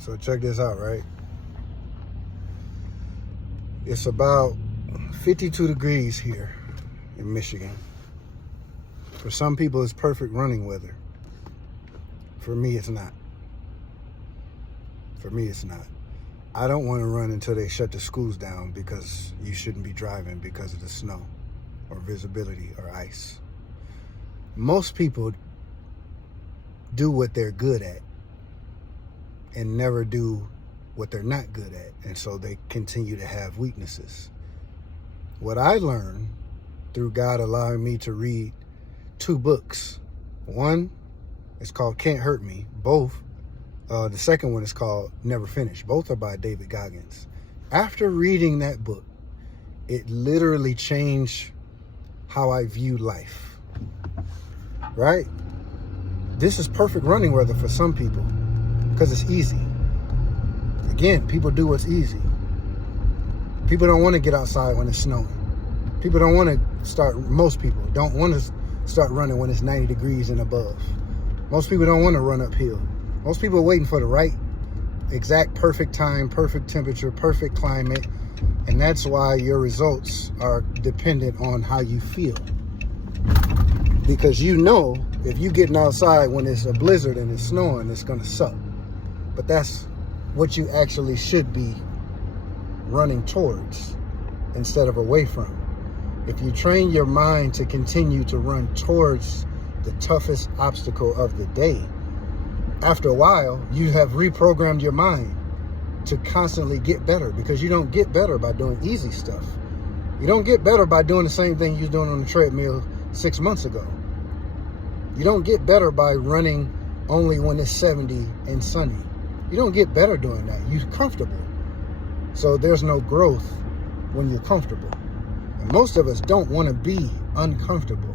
So check this out, right? It's about 52 degrees here in Michigan. For some people, it's perfect running weather. For me, it's not. For me, it's not. I don't want to run until they shut the schools down because you shouldn't be driving because of the snow or visibility or ice. Most people do what they're good at and never do what they're not good at. And so they continue to have weaknesses. What I learned through God allowing me to read 2 books. One is called Can't Hurt Me. Both. The second one is called Never Finish. Both are by David Goggins. After reading that book, it literally changed how I view life. Right? This is perfect running weather for some people because it's easy. Again, people do what's easy. People don't want to get outside when it's snowing. People don't want to start, most people don't want to start running when it's 90 degrees and above. Most people don't want to run uphill. Most people are waiting for the right, exact, perfect time, perfect temperature, perfect climate. And that's why your results are dependent on how you feel. Because you know, if you're getting outside when it's a blizzard and it's snowing, it's going to suck. But that's what you actually should be running towards instead of away from. If you train your mind to continue to run towards the toughest obstacle of the day, after a while, you have reprogrammed your mind to constantly get better, because you don't get better by doing easy stuff. You don't get better by doing the same thing you were doing on the treadmill 6 months ago. You don't get better by running only when it's 70 and sunny. You don't get better doing that. You're comfortable. So there's no growth when you're comfortable. And most of us don't want to be uncomfortable.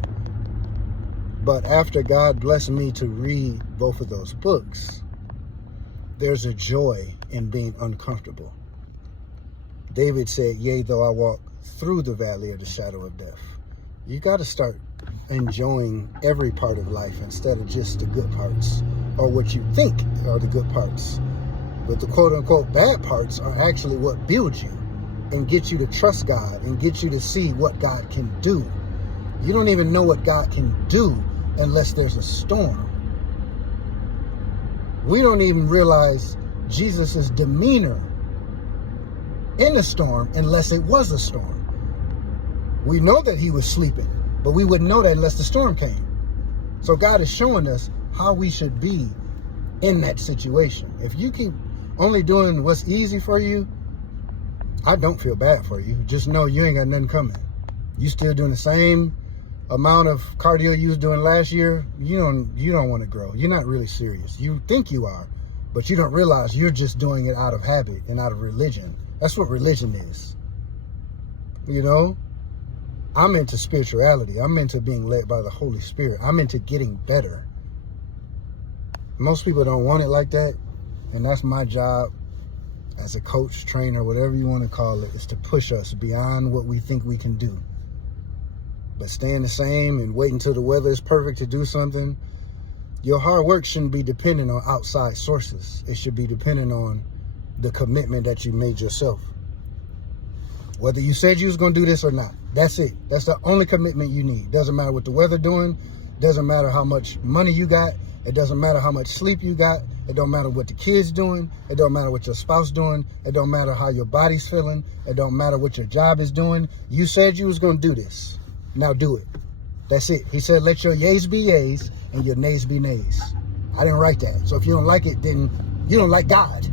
But after God blessed me to read both of those books, there's a joy in being uncomfortable. David said, yea, though I walk through the valley of the shadow of death. You got to start enjoying every part of life instead of just the good parts or what you think are the good parts. But the quote unquote bad parts are actually what build you and get you to trust God and get you to see what God can do. You don't even know what God can do unless there's a storm. We don't even realize Jesus' demeanor in a storm unless it was a storm. We know that he was sleeping, but we wouldn't know that unless the storm came. So God is showing us how we should be in that situation. If you keep only doing what's easy for you, I don't feel bad for you. Just know you ain't got nothing coming. You still doing the same amount of cardio you was doing last year. You don't want to grow. You're not really serious. You think you are, but you don't realize you're just doing it out of habit and out of religion. That's what religion is. You know, I'm into spirituality. I'm into being led by the Holy Spirit. I'm into getting better. Most people don't want it like that. And that's my job as a coach, trainer, whatever you want to call it, is to push us beyond what we think we can do. But staying the same and waiting until the weather is perfect to do something, your hard work shouldn't be dependent on outside sources. It should be dependent on the commitment that you made yourself. Whether you said you was going to do this or not, that's it. That's the only commitment you need. Doesn't matter what the weather doing. Doesn't matter how much money you got. It doesn't matter how much sleep you got. It don't matter what the kids doing. It don't matter what your spouse doing. It don't matter how your body's feeling. It don't matter what your job is doing. You said you was going to do this. Now do it. That's it. He said, let your yays be yays and your nays be nays. I didn't write that. So if you don't like it, then you don't like God.